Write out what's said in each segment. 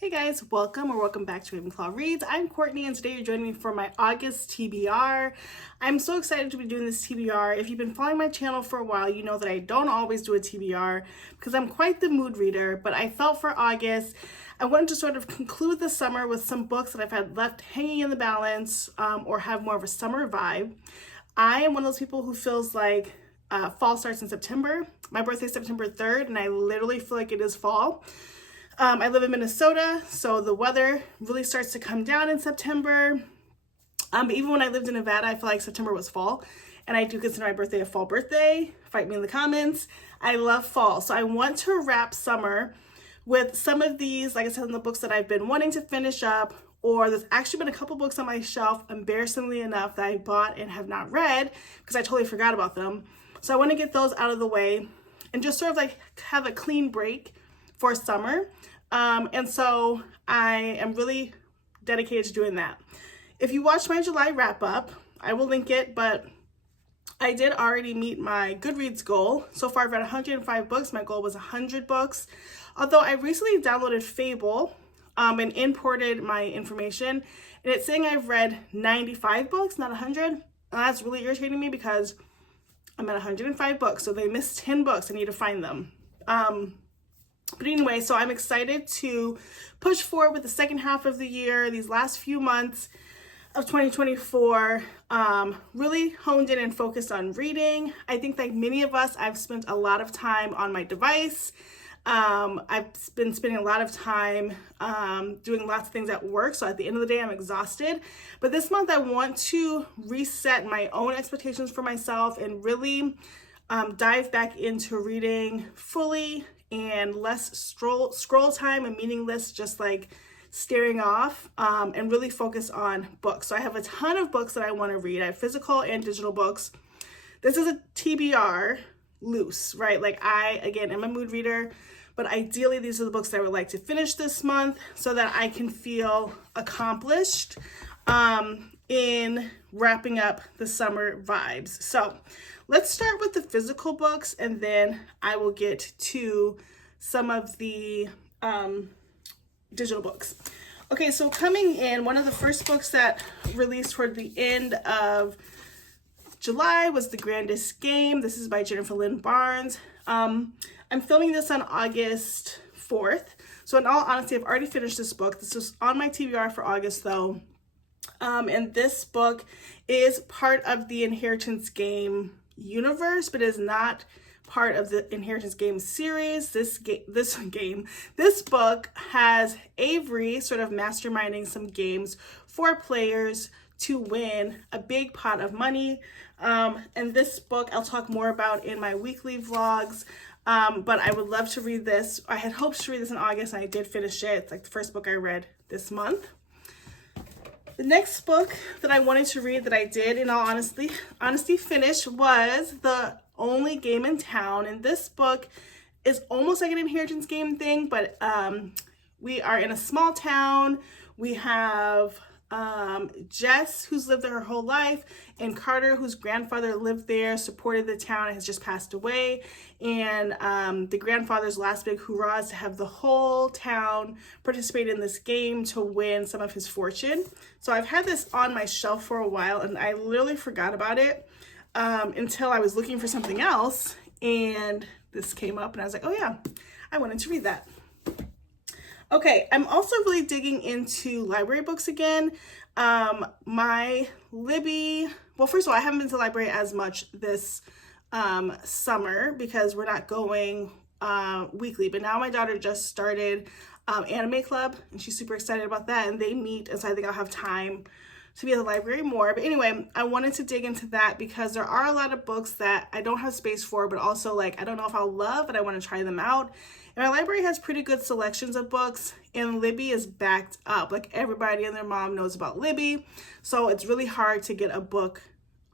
Hey guys, welcome back to Bibliophile Reads. I'm Courtney and today you're joining me for my August TBR. I'm so excited to be doing this TBR. If you've been following my channel for a while, you know that I don't always do a TBR because I'm quite the mood reader, but I felt for August, I wanted to sort of conclude the summer with some books that I've had left hanging in the balance or have more of a summer vibe. I am one of those people who feels like fall starts in September. My birthday is September 3rd and I literally feel like it is fall. I live in Minnesota, so the weather really starts to come down in September. But even when I lived in Nevada, I feel like September was fall. And I do consider my birthday a fall birthday. Fight me in the comments. I love fall. So I want to wrap summer with some of these, like I said, in the books that I've been wanting to finish up, or there's actually been a couple books on my shelf, embarrassingly enough, that I bought and have not read because I totally forgot about them. So I want to get those out of the way and just sort of like have a clean break for summer. And so I am really dedicated to doing that. If you watch my July wrap up, I will link it, but I did already meet my Goodreads goal. So far I've read 105 books. My goal was 100 books. Although I recently downloaded Fable and imported my information, and it's saying I've read 95 books, not 100. And that's really irritating me because I'm at 105 books. So they missed 10 books. I need to find them. But anyway, so I'm excited to push forward with the second half of the year, these last few months of 2024, really honed in and focused on reading. I think like many of us, I've spent a lot of time on my device. I've been spending a lot of time doing lots of things at work. So at the end of the day, I'm exhausted. But this month, I want to reset my own expectations for myself and really dive back into reading fully and less scroll time and meaningless just like staring off, and really focus on books. So I have a ton of books that I want to read. I have physical and digital books. This is a TBR loose, right? Like again, am a mood reader, but ideally these are the books that I would like to finish this month so that I can feel accomplished in wrapping up the summer vibes. So let's start with the physical books and then I will get to some of the digital books. Okay, so coming in, one of the first books that released toward the end of July was The Grandest Game. This is by Jennifer Lynn Barnes. I'm filming this on August 4th. So in all honesty, I've already finished this book. This was on my TBR for August though. And this book is part of the Inheritance Game universe, but is not part of the Inheritance Game series. This book has Avery sort of masterminding some games for players to win a big pot of money. And this book I'll talk more about in my weekly vlogs. But I would love to read this. I had hoped to read this in August and I did finish it. It's like the first book I read this month. The next book that I wanted to read that I did, in all honesty finish was The Only Game in Town. And this book is almost like an Inheritance Game thing, but we are in a small town. We have Jess, who's lived there her whole life, and Carter, whose grandfather lived there, supported the town, and has just passed away. And the grandfather's last big hurrah is to have the whole town participate in this game to win some of his fortune. So I've had this on my shelf for a while, and I literally forgot about it until I was looking for something else, and this came up, and I was like, oh yeah, I wanted to read that. Okay, I'm also really digging into library books again. My Libby, well, first of all, I haven't been to the library as much this summer because we're not going weekly, but now my daughter just started anime club and she's super excited about that, and they meet, and so I think I'll have time to be at the library more. But anyway, I wanted to dig into that because there are a lot of books that I don't have space for, but also like I don't know if I'll love, but I want to try them out. And my library has pretty good selections of books, and Libby is backed up. Like everybody and their mom knows about Libby, so it's really hard to get a book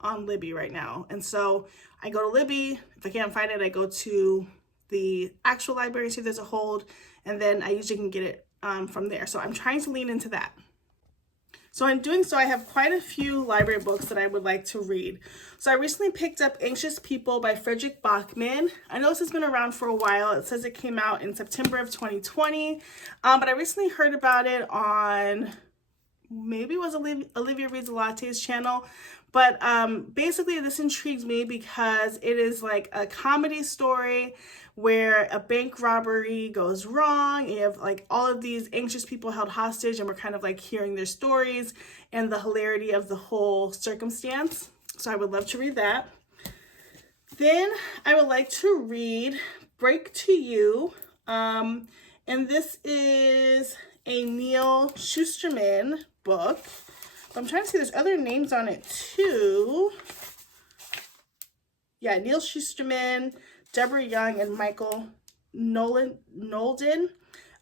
on Libby right now. And so I go to Libby. If I can't find it, I go to the actual library, see if there's a hold, and then I usually can get it from there. So I'm trying to lean into that. So in doing so, I have quite a few library books that I would like to read. So I recently picked up Anxious People by Frederick Bachman. I know this has been around for a while. It says it came out in September of 2020, but I recently heard about it on, maybe it was Olivia Reads Latte's channel. But basically this intrigues me because it is like a comedy story where a bank robbery goes wrong. You have like all of these anxious people held hostage, and we're kind of like hearing their stories and the hilarity of the whole circumstance. So I would love to read that. Then I would like to read Break to You. And this is a Neal Shusterman book. I'm trying to see, there's other names on it too. Yeah, Neal Shusterman, Deborah Young, and Michael Nolden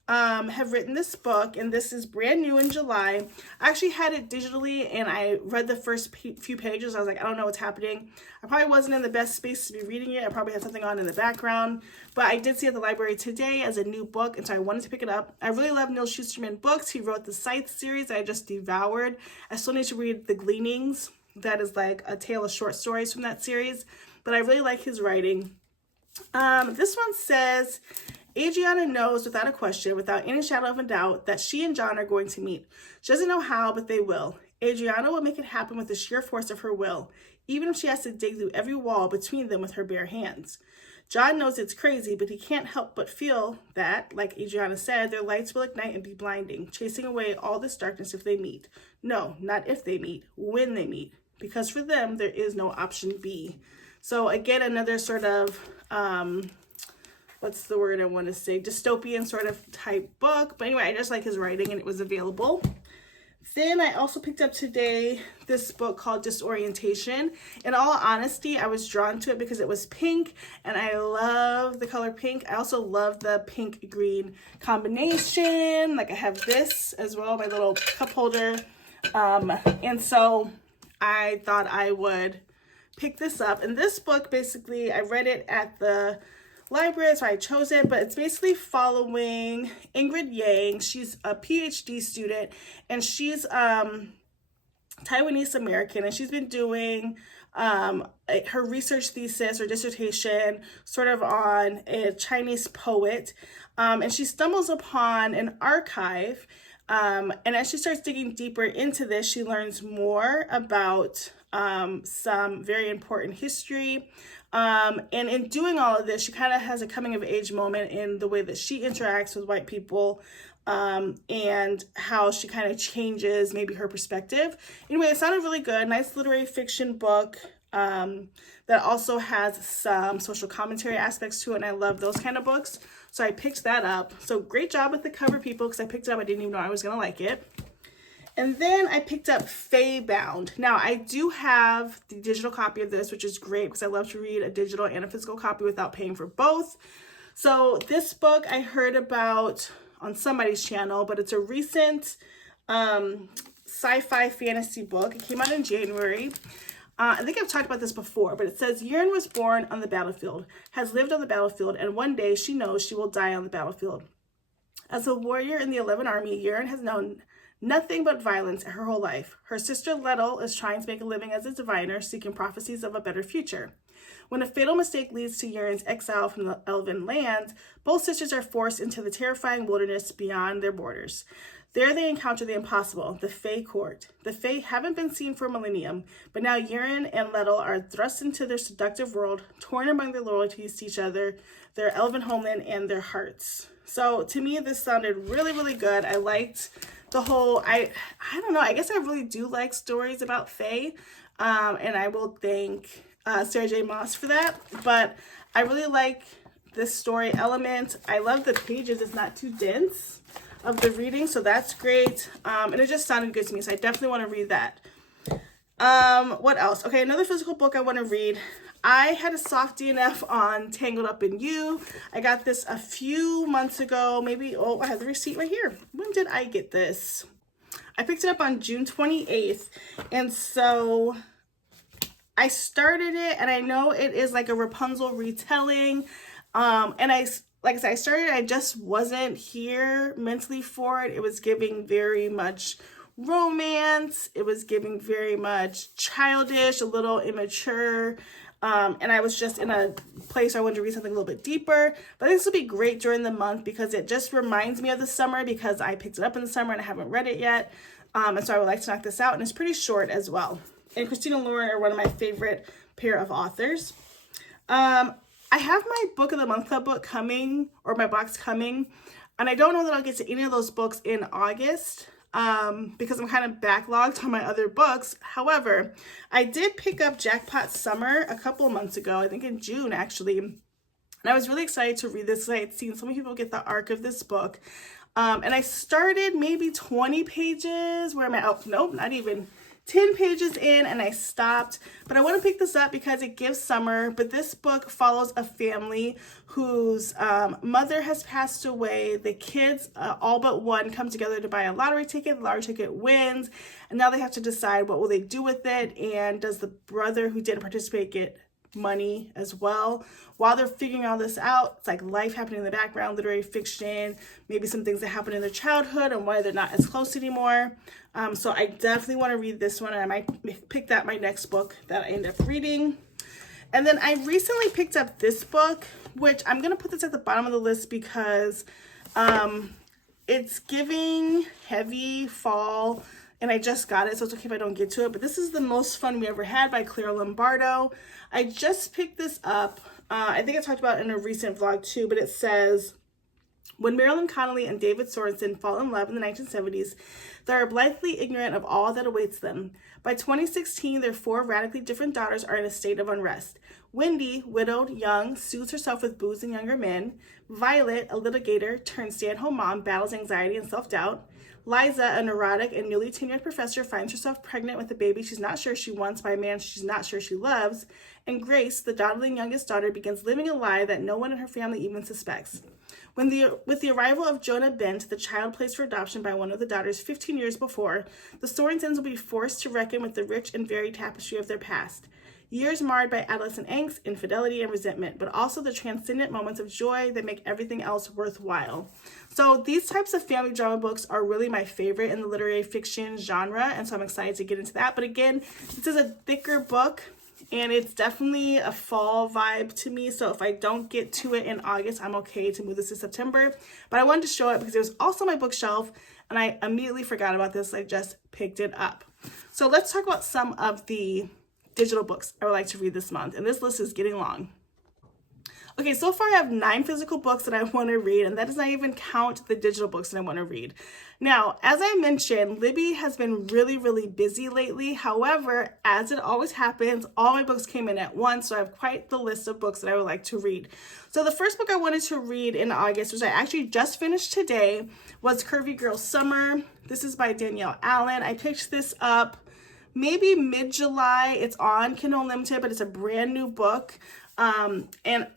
have written this book, and this is brand new in July. I actually had it digitally, and I read the first few pages. I was like, I don't know what's happening. I probably wasn't in the best space to be reading it. I probably had something on in the background, but I did see it at the library today as a new book, and so I wanted to pick it up. I really love Neal Shusterman books. He wrote the Scythe series that I just devoured. I still need to read The Gleanings. That is like a tale of short stories from that series, but I really like his writing. This one says, Adriana knows without a question, without any shadow of a doubt, that she and John are going to meet. She doesn't know how, but they will. Adriana will make it happen with the sheer force of her will, even if she has to dig through every wall between them with her bare hands. John knows it's crazy, but he can't help but feel that, like Adriana said, their lights will ignite and be blinding, chasing away all this darkness if they meet. No, not if they meet, when they meet, because for them, there is no option B. So again, another sort of, what's the word I want to say, dystopian sort of type book. But anyway, I just like his writing, and it was available. Then I also picked up today this book called Disorientation. In all honesty, I was drawn to it because it was pink, and I love the color pink. I also love the pink-green combination. Like I have this as well, my little cup holder. And so I thought I would pick this up. And this book, basically, I read it at the library, so I chose it, but it's basically following Ingrid Yang. She's a PhD student, and she's Taiwanese American, and she's been doing her research thesis or dissertation sort of on a Chinese poet, and she stumbles upon an archive, and as she starts digging deeper into this, she learns more about some very important history. And in doing all of this, she kind of has a coming of age moment in the way that she interacts with white people, and how she kind of changes maybe her perspective. Anyway, it sounded really good. Nice literary fiction book that also has some social commentary aspects to it, and I love those kind of books. So I picked that up. So great job with the cover, people, because I picked it up. I didn't even know I was going to like it. And then I picked up Fae Bound. Now, I do have the digital copy of this, which is great because I love to read a digital and a physical copy without paying for both. So this book I heard about on somebody's channel, but it's a recent sci-fi fantasy book. It came out in January. I think I've talked about this before, but it says, Yurin was born on the battlefield, has lived on the battlefield, and one day she knows she will die on the battlefield. As a warrior in the 11th Army, Yurin has known nothing but violence her whole life. Her sister Lettel is trying to make a living as a diviner, seeking prophecies of a better future. When a fatal mistake leads to Yurin's exile from the Elven lands, both sisters are forced into the terrifying wilderness beyond their borders. There they encounter the impossible, the Fae court. The Fae haven't been seen for a millennium, but now Yurin and Lettel are thrust into their seductive world, torn among their loyalties to each other, their elven homeland, and their hearts. So to me, this sounded really, really good. I liked the whole, I don't know, I guess I really do like stories about Fae, and I will thank Sarah J. Maas for that, but I really like this story element. I love the pages, it's not too dense of the reading, so that's great, and it just sounded good to me, so I definitely want to read that. What else? Okay, another physical book I want to read. I had a soft DNF on Tangled Up in You. I got this a few months ago, maybe, oh, I have the receipt right here. When did I get this? I picked it up on June 28th, and so I started it, and I know it is like a Rapunzel retelling, and like I said, I started, I just wasn't here mentally for it. It was giving very much romance. It was giving very much childish, a little immature. And I was just in a place where I wanted to read something a little bit deeper. But I think this will be great during the month because it just reminds me of the summer because I picked it up in the summer and I haven't read it yet. And so I would like to knock this out. And it's pretty short as well. And Christina and Lauren are one of my favorite pair of authors. I have my Book of the Month Club book coming, or my box coming. And I don't know that I'll get to any of those books in August. Because I'm kind of backlogged on my other books. However, I did pick up Jackpot Summer a couple of months ago, I think in June actually. And I was really excited to read this. I had seen so many people get the arc of this book. And I started maybe 20 pages. Where am I? Oh, nope, not even 10 pages in, and I stopped. But I want to pick this up because it gives summer. But this book follows a family whose mother has passed away. The kids, all but one, come together to buy a lottery ticket. The lottery ticket wins, and now they have to decide what will they do with it. And does the brother who didn't participate get money as well? While they're figuring all this out, it's like life happening in the background, literary fiction, maybe some things that happened in their childhood and why they're not as close anymore. So I definitely want to read this one, and I might pick that my next book that I end up reading. And then I recently picked up this book, which I'm going to put this at the bottom of the list because it's giving heavy fall, and I just got it, so it's okay if I don't get to it. But this is The Most Fun We Ever Had by Claire Lombardo. I just picked this up. I think I talked about it in a recent vlog too, but it says, when Marilyn Connolly and David Sorensen fall in love in the 1970s, they are blithely ignorant of all that awaits them. By 2016, their 4 radically different daughters are in a state of unrest. Wendy, widowed, young, soothes herself with booze and younger men. Violet, a litigator turned stay-at-home mom, battles anxiety and self-doubt. Liza, a neurotic and newly tenured professor, finds herself pregnant with a baby she's not sure she wants by a man she's not sure she loves. And Grace, the dawdling youngest daughter, begins living a lie that no one in her family even suspects. With the arrival of Jonah Bent, the child placed for adoption by one of the daughters 15 years before, the Sorensens will be forced to reckon with the rich and varied tapestry of their past. Years marred by adolescent angst, infidelity, and resentment, but also the transcendent moments of joy that make everything else worthwhile. So these types of family drama books are really my favorite in the literary fiction genre, and so I'm excited to get into that. But again, this is a thicker book, and it's definitely a fall vibe to me. So if I don't get to it in August, I'm okay to move this to September. But I wanted to show it because it was also on my bookshelf, and I immediately forgot about this. I just picked it up. So let's talk about some of the digital books I would like to read this month, and this list is getting long. Okay, so far I have 9 physical books that I want to read, and that does not even count the digital books that I want to read. Now, as I mentioned, Libby has been really busy lately. However, as it always happens, all my books came in at once, so I have quite the list of books that I would like to read. So the first book I wanted to read in August, which I actually just finished today, was Curvy Girl Summer. This is by Danielle Allen. I picked this up maybe mid-July. It's on Kindle Unlimited, but it's a brand new book. And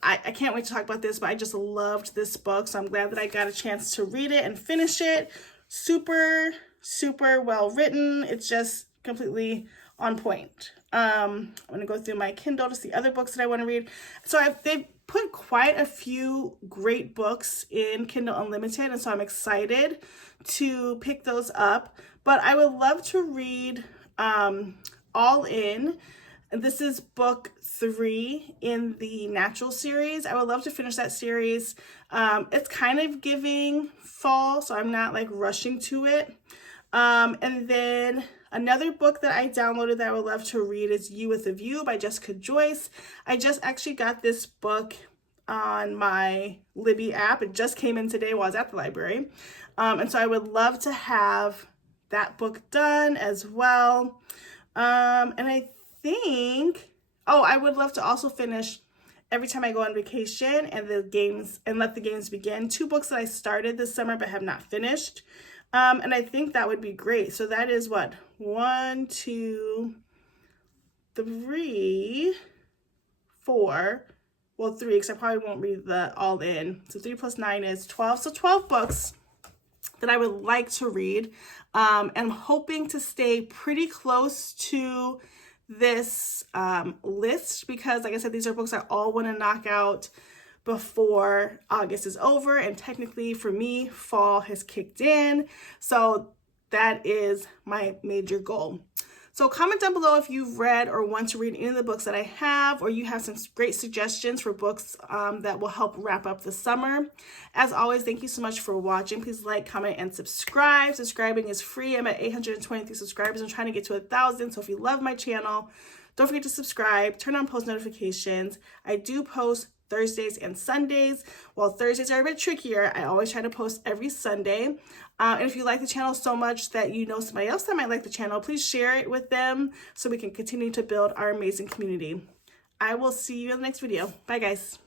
I can't wait to talk about this, but I just loved this book. So I'm glad that I got a chance to read it and finish it. Super well written. It's just completely on point. I'm going to go through my Kindle to see other books that I want to read. So they've put quite a few great books in Kindle Unlimited, and so I'm excited to pick those up. But I would love to read All In. This is book 3 in the Natural series. I would love to finish that series. It's kind of giving fall, so I'm not like rushing to it. And then another book that I downloaded that I would love to read is You with a View by Jessica Joyce. I just actually got this book on my Libby app. It just came in today while I was at the library. And so I would love to have that book done as well. And I think, I would love to also finish Every Time I Go on Vacation and Let the Games Begin. 2 books that I started this summer but have not finished. And I think that would be great. So that is what? 1, 2, 3, 4. Well, 3, because I probably won't read the All In. So 3 plus 9 is 12. So 12 books that I would like to read. And I'm hoping to stay pretty close to this list because, like I said, these are books I all want to knock out before August is over. And technically, for me, fall has kicked in. So That is my major goal. So comment down below if you've read or want to read any of the books that I have, or you have some great suggestions for books that will help wrap up the summer. As always, thank you so much for watching. Please like, comment, and subscribe. Subscribing is free. I'm at 823 subscribers. I'm trying to get to 1,000. So if you love my channel, don't forget to subscribe, turn on post notifications. I do post Thursdays and Sundays. While Thursdays are a bit trickier, I always try to post every Sunday. And if you like the channel so much that you know somebody else that might like the channel, please share it with them so we can continue to build our amazing community. I will see you in the next video. Bye, guys.